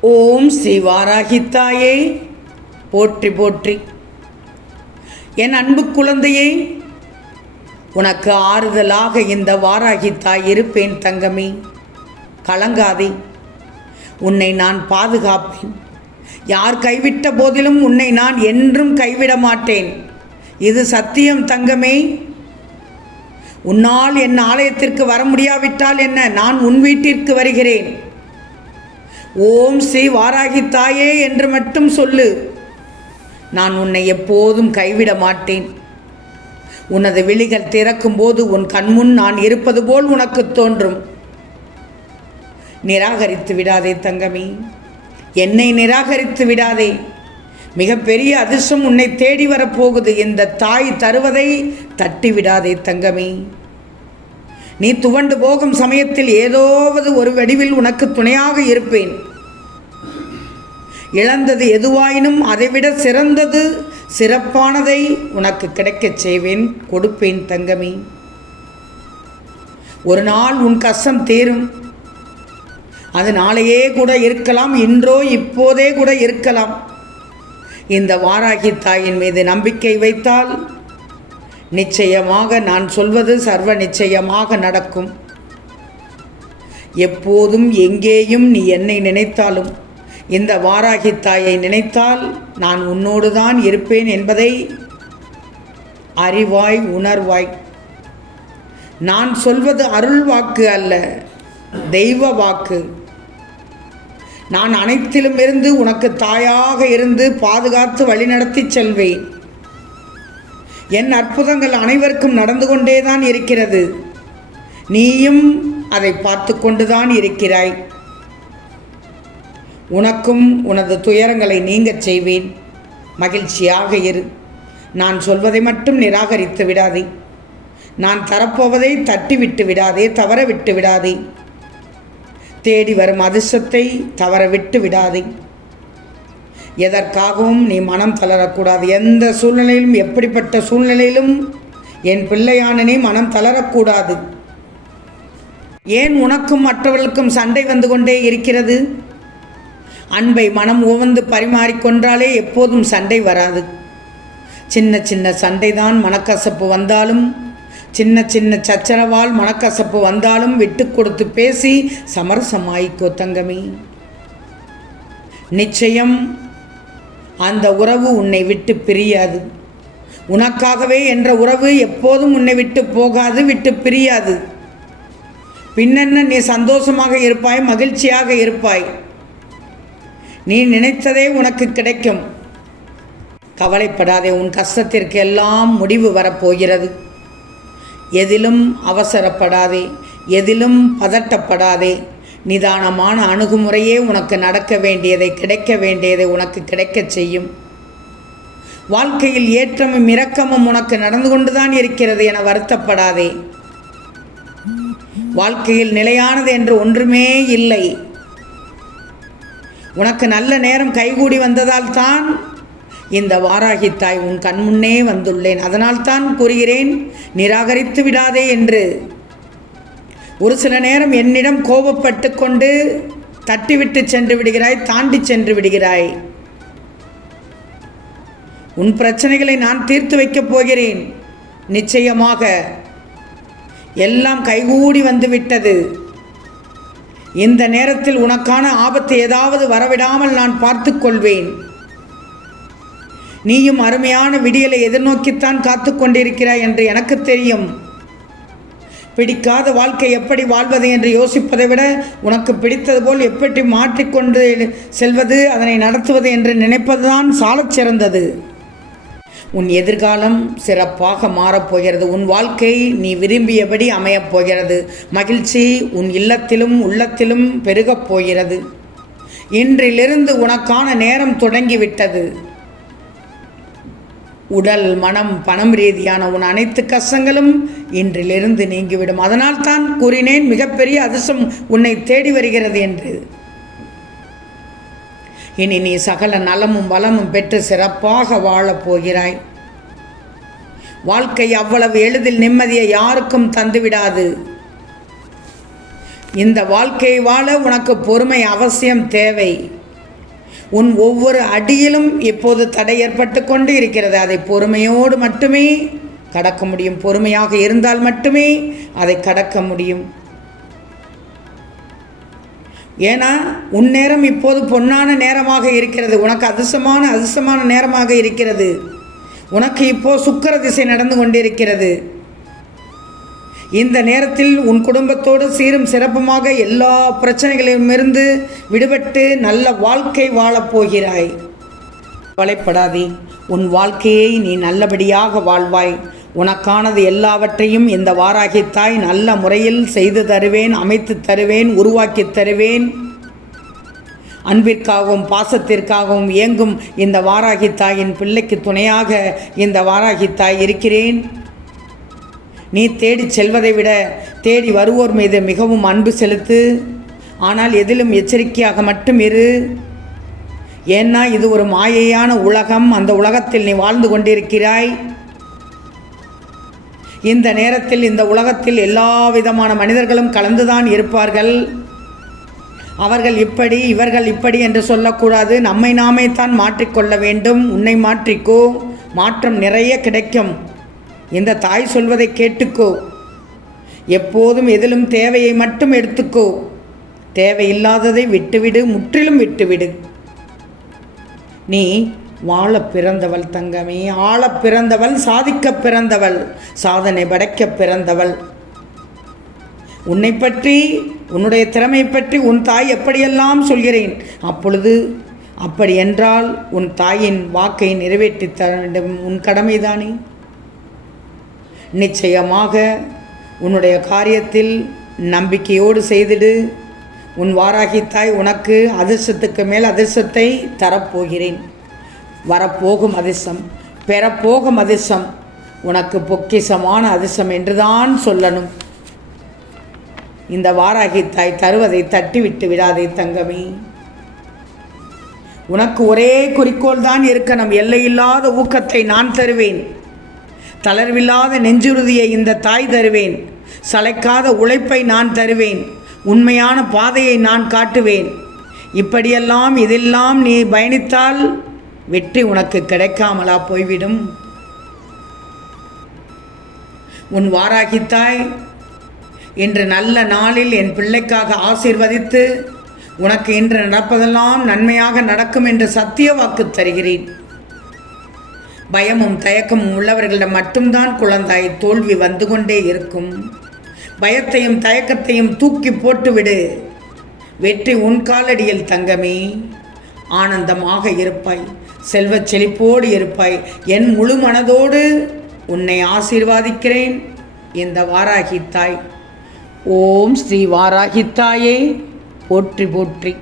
ஓம் ஸ்ரீ வாராகித்தாயே. போற்றி போற்றி. என் அன்பு குழந்தையே உனக்கு ஆறுதலாக இந்த வாராகித்தாய் இருப்பேன் தங்கமே. கலங்காதே. உன்னை நான் பாதுகாப்பேன். யார் கைவிட்ட போதிலும் உன்னை நான் என்றும் கைவிட மாட்டேன். இது சத்தியம் தங்கமே. உன்னால் என் ஆலயத்திற்கு வர முடியாவிட்டால் என்ன? நான் உன் வீட்டிற்கு வருகிறேன். ஓம் ஸ்ரீ வாராகி தாயே என்று மட்டும் சொல்லு. நான் உன்னை எப்போதும் கைவிட மாட்டேன். உனது விழிகள் திறக்கும்போது உன் கண்முன் நான் இருப்பது போல் உனக்கு தோன்றும். நிராகரித்து விடாதே தங்கமி. என்னை நிராகரித்து விடாதே. மிகப்பெரிய அதிர்ஷ்டம் உன்னை தேடி வரப்போகுது. இந்த தாய் தருவதை தட்டி விடாதே தங்கமி. நீ துவண்டு போகும் சமயத்தில் ஏதோவது ஒரு வடிவில் உனக்கு துணையாக இருப்பேன். இழந்தது எதுவாயினும் அதைவிட சிறந்தது சிறப்பானதை உனக்கு கிடைக்கச் செய்வேன் கொடுப்பேன் தங்கமி. ஒரு நாள் உன் கஷ்டம் தீரும். அது நாளையே கூட இருக்கலாம் இன்றோ இப்போதே கூட இருக்கலாம். இந்த வாராகி தாயின் மீது நம்பிக்கை வைத்தால் நிச்சயமாக நான் சொல்வது சர்வ நிச்சயமாக நடக்கும். எப்போதும் எங்கேயும் நீ என்னை நினைத்தாலும் இந்த வாராகி தாயை நினைத்தால் நான் உன்னோடு தான் இருப்பேன் என்பதை அறிவாய் உணர்வாய். நான் சொல்வது அருள் வாக்கு அல்ல தெய்வ வாக்கு. நான் அனைத்திலும் இருந்து உனக்கு தாயாக இருந்து பாதுகாத்து வழிநடத்தி செல்வேன். என் அற்புதங்கள் அனைவருக்கும் நடந்து கொண்டேதான் இருக்கிறது. நீயும் அதை பார்த்து கொண்டுதான் இருக்கிறாய். உனக்கும் உனது துயரங்களை நீங்கச் செய்வேன். மகிழ்ச்சியாக இரு. நான் சொல்வதை மட்டும் நிராகரித்து விடாதே. நான் தரப்போவதை தட்டி விட்டு விடாதே தவற விட்டு விடாதே. தேடி வரும் அதிர்ஷ்டத்தை தவற விட்டு விடாதே. எதற்காகவும் நீ மனம் தளரக்கூடாது. எந்த சூழ்நிலையிலும் எப்படிப்பட்ட சூழ்நிலையிலும் என் பிள்ளையான நீ மனம் தளரக்கூடாது. ஏன் உனக்கும் மற்றவர்களுக்கும் சண்டை வந்து கொண்டே இருக்கிறது? அன்பை மனம் உவந்து பரிமாறிக்கொண்டாலே எப்போதும் சண்டை வராது. சின்ன சின்ன சண்டைதான் மனக்கசப்பு வந்தாலும் சின்ன சின்ன சச்சரவால் மனக்கசப்பு வந்தாலும் விட்டு கொடுத்து பேசி சமரசமாயிக்கோ தங்கமே. நிச்சயம் அந்த உறவு உன்னை விட்டு பிரியாது. உனக்காகவே என்ற உறவு எப்போதும் உன்னை விட்டு போகாது விட்டு பிரியாது. பின்னென்ன நீ சந்தோஷமாக இருப்பாய் மகிழ்ச்சியாக இருப்பாய்? நீ நினைத்ததே உனக்கு கிடைக்கும். கவலைப்படாதே உன் கஷ்டத்திற்கு எல்லாம் முடிவு வரப்போகிறது. எதிலும் அவசரப்படாதே எதிலும் பதட்டப்படாதே. நிதானமான அணுகுமுறையே உனக்கு நடக்க வேண்டியதை கிடைக்க வேண்டியதை உனக்கு கிடைக்கச் செய்யும். வாழ்க்கையில் ஏற்றமும் இரக்கமும் உனக்கு நடந்து கொண்டுதான் இருக்கிறது என வருத்தப்படாதே. வாழ்க்கையில் நிலையானது என்று ஒன்றுமே இல்லை. உனக்கு நல்ல நேரம் கைகூடி வந்ததால் தான் இந்த வாராகி தாய் உன் கண்முன்னே வந்துள்ளேன். அதனால் தான் கூறுகிறேன் நிராகரித்து விடாதே என்று. ஒரு சில நேரம் என்னிடம் கோபப்பட்டு கொண்டு தட்டிவிட்டு சென்று விடுகிறாய் தாண்டி சென்று விடுகிறாய். உன் பிரச்சனைகளை நான் தீர்த்து வைக்கப் போகிறேன். நிச்சயமாக எல்லாம் கைகூடி வந்து விட்டது இந்த நேரத்தில் உனக்கான ஆபத்து ஏதாவது வரவிடாமல் நான் பார்த்து கொள்வேன். நீயும் அருமையான விடியலை எதிர்நோக்கித்தான் காத்து கொண்டிருக்கிறாய் என்று எனக்கு தெரியும். பிடிக்காத வாழ்க்கை எப்படி வாழ்வது என்று யோசிப்பதை விட உனக்கு பிடித்தது போல் எப்படி மாற்றிக்கொண்டு செல்வது அதனை நடத்துவது என்று நினைப்பதுதான் சாலச் சிறந்தது. உன் எதிர்காலம் சிறப்பாக மாறப்போகிறது உன் வாழ்க்கை நீ விரும்பியபடி அமையப் போகிறது. மகிழ்ச்சி உன் இல்லத்திலும் உள்ளத்திலும் பெருகப் போகிறது. இன்றிலிருந்து உனக்கான நேரம் தொடங்கிவிட்டது. உடல் மனம் பணம் ரீதியான உன் அனைத்து கஷ்டங்களும் இன்றிலிருந்து நீங்கிவிடும். அதனால் தான் கூறினேன் மிகப்பெரிய அதிர்ஷ்டம் உன்னை தேடி வருகிறது என்று. இனி நீ சகல நலமும் வளமும் பெற்று சிறப்பாக வாழப் போகிறாய். வாழ்க்கை அவ்வளவு எளிதில் நிம்மதியை யாருக்கும் தந்துவிடாது. இந்த வாழ்க்கையை வாழ உனக்கு பொறுமை அவசியம் தேவை. உன் ஒவ்வொரு அடியிலும் இப்போது தடை ஏற்பட்டு கொண்டு இருக்கிறது. அதை பொறுமையோடு மட்டுமே கடக்க முடியும். பொறுமையாக இருந்தால் மட்டுமே அதை கடக்க முடியும். ஏன்னா உன் நேரம் இப்போது பொன்னான நேரமாக இருக்கிறது. உனக்கு அதிசமான அதிசமான நேரமாக இருக்கிறது. உனக்கு இப்போது சுக்கிர திசை நடந்து கொண்டிருக்கிறது. இந்த நேரத்தில் உன் குடும்பத்தோடு சீரும் சிறப்புமாக எல்லா பிரச்சனைகளிலுமிருந்து விடுபட்டு நல்ல வாழ்க்கை வாழப் போகிறாய். கவலைப்படாதே. உன் வாழ்க்கையை நீ நல்லபடியாக வாழ்வாய். உனக்கானது எல்லாவற்றையும் இந்த வாராகி தாய் நல்ல முறையில் செய்து தருவேன் அமைத்து தருவேன் உருவாக்கி தருவேன். அன்பிற்காகவும் பாசத்திற்காகவும் இயங்கும் இந்த வாராகி தாயின் பிள்ளைக்கு துணையாக இந்த வாராகி தாய் இருக்கிறேன். நீ தேடி செல்வதை விட தேடி வருவோர் மீது மிகவும் அன்பு செலுத்து. ஆனால் எதிலும் எச்சரிக்கையாக மட்டும் இரு. ஏன்னா இது ஒரு மாயையான உலகம். அந்த உலகத்தில் நீ வாழ்ந்து கொண்டிருக்கிறாய். இந்த நேரத்தில் இந்த உலகத்தில் எல்லா விதமான மனிதர்களும் கலந்துதான் இருப்பார்கள். அவர்கள் இப்படி இவர்கள் இப்படி என்று சொல்லக்கூடாது. நம்மை நாமே தான் மாற்றிக்கொள்ள வேண்டும். உன்னை மாற்றிக்கோ. மாற்றம் நிறைய கிடைக்கும். இந்த தாய் சொல்வதை கேட்டுக்கோ. எப்போதும் எதிலும் தேவையை மட்டும் எடுத்துக்கோ. தேவையில்லாததை விட்டுவிடு முற்றிலும் விட்டுவிடு. நீ வாழ பிறந்தவள் தங்கமே ஆள பிறந்தவள் சாதிக்க பிறந்தவள் சாதனை படைக்க பிறந்தவள். உன்னை பற்றி உன்னுடைய திறமை பற்றி உன் தாய் எப்படியெல்லாம் சொல்கிறேன்? அப்பொழுது அப்படி என்றால் உன் தாயின் வாக்கை நிறைவேற்றி தர வேண்டும் உன் கடமைதானே? நிச்சயமாக உன்னுடைய காரியத்தில் நம்பிக்கையோடு செய்திடு. உன் வாராகித்தாய் உனக்கு அதிர்ஷ்டத்துக்கு மேல் அதிர்ஷ்டத்தை தரப்போகிறேன். வரப்போகும் அதிர்ஷ்டம் பெறப்போகும் அதிர்ஷ்டம். உனக்கு பொக்கிசமான அதிர்ஷ்டம் என்றுதான் சொல்லணும். இந்த வாராகித்தாய் தருவதை தட்டிவிட்டு விடாதே தங்கமே. உனக்கு ஒரே குறிக்கோள் தான் இருக்கணும். எல்லையில்லாத ஊக்கத்தை நான் தருவேன். தளர்வில்லாத நெஞ்சுறுதியை இந்த தாய் தருவேன். சளைக்காத உழைப்பை நான் தருவேன். உண்மையான பாதையை நான் காட்டுவேன். இப்படியெல்லாம் இதெல்லாம் நீ பயணித்தால் வெற்றி உனக்கு கிடைக்காமலா போய்விடும். உன் வாராகித்தாய் இன்று நல்ல நாளில் என் பிள்ளைக்காக ஆசீர்வதித்து உனக்கு இன்று நடப்பதெல்லாம் நன்மையாக நடக்கும் என்று சத்திய வாக்கு தருகிறேன். பயமும் தயக்கமும் உள்ளவர்களிடம் மட்டும்தான் குழந்தாய் தோல்வி வந்து கொண்டே இருக்கும். பயத்தையும் தயக்கத்தையும் தூக்கி போட்டுவிடு. வெற்றி உன் காலடியில் தங்கமே. ஆனந்தமாக இருப்பாய் செல்வச் செழிப்போடு இருப்பாய். என் முழு மனதோடு உன்னை ஆசீர்வாதிக்கிறேன். இந்த வாராகி தாய் ஓம் ஸ்ரீ வாராகித்தாயே. போற்றி போற்றி.